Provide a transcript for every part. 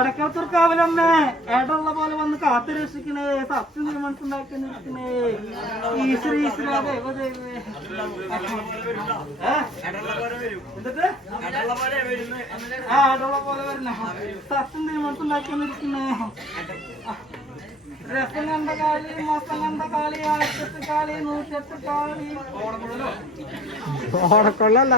എടക്കത്തൂർക്കാവിലമ്മേ ഏടുള്ള പോലെ വന്ന് കാത്തു രക്ഷിക്കണേ സത്യം തീരുമാനിച്ചുണ്ടാക്കി നിൽക്കണേ ഈശ്വര ഈശ്വര ദൈവ ദൈവേ ഏ? എന്നിട്ട് ആ ഏടുള്ള പോലെ വരണേ. സത്യം തീരുമാനിച്ചുണ്ടാക്കി നിൽക്കണേ രസം കണ്ട കാളി മൊത്തം കണ്ട കാളി ആയിരത്തെട്ട് കാളി നൂറ്റെട്ട് കാളി. ഓടക്കുഴലോ ഓടക്കൊള്ളല്ല.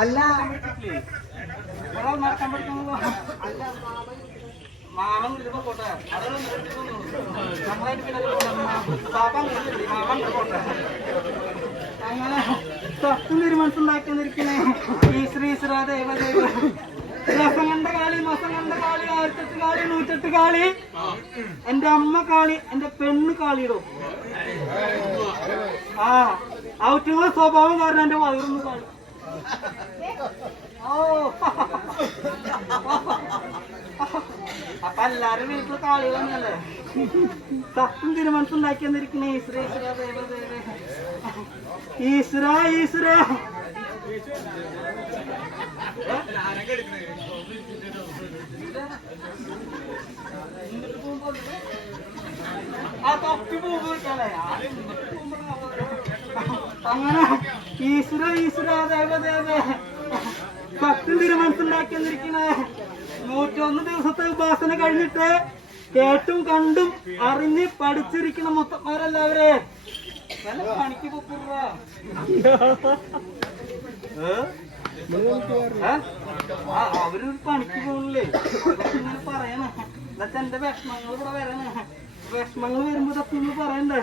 അല്ല നടക്കാൻ പഠിക്കണല്ലോ മാമൻ പോട്ടെ. നമ്മളായിട്ട് പിന്നെ പാപ്പ മാമൻ പോട്ടെ. അങ്ങനെ സത്യം തീരുമാനിച്ചുണ്ടാക്കിയിരിക്കണേ ഈ ശ്രീ ശ്രീ ദൈവ ദൈവ രസം കണ്ട കാളി മസം കണ്ട കാളി ആയിരത്തെട്ട് കാളി നൂറ്റെട്ട് കാളി. എന്റെ അമ്മ കാളി എന്റെ പെണ്ണ് കാളിയിടും. ആ. ഔറ്റുള്ള സ്വഭാവം കാരണം എന്റെ വയറൊന്ന് ഓ അപ്പൊ എല്ലാരും വീട്ടിൽ കാളി വന്നല്ലേ സത്യം തീരുമാനിച്ചുണ്ടാക്കി വന്നിരിക്കണേ ഈശ്വര ഈശ്വര ഈശ്വര. ആ തൊപ്പി വെക്കാല്ലേ അങ്ങനെ ഈശ്വര ഈശ്വര ദേവദേവ ഭക്തി സത്യം തീരുമാനിച്ചുണ്ടാക്കി വന്നിരിക്കണേ നൂറ്റൊന്ന് ദിവസത്തെ ഉപാസന കഴിഞ്ഞിട്ട് കേട്ടും കണ്ടും അറിഞ്ഞ് പഠിച്ചിരിക്കണ മൊത്തന്മാരെല്ലാവരെ. വല്ല പണിക്ക് പൊക്കുറ പണിക്ക് പോകണില്ലേ ഇങ്ങനെ പറയണേ. എന്നിട്ട് എന്റെ വിഷമങ്ങൾ ഇവിടെ വരണേ. വിഷമങ്ങൾ വരുമ്പോ തപ്പി പറയണ്ടേ?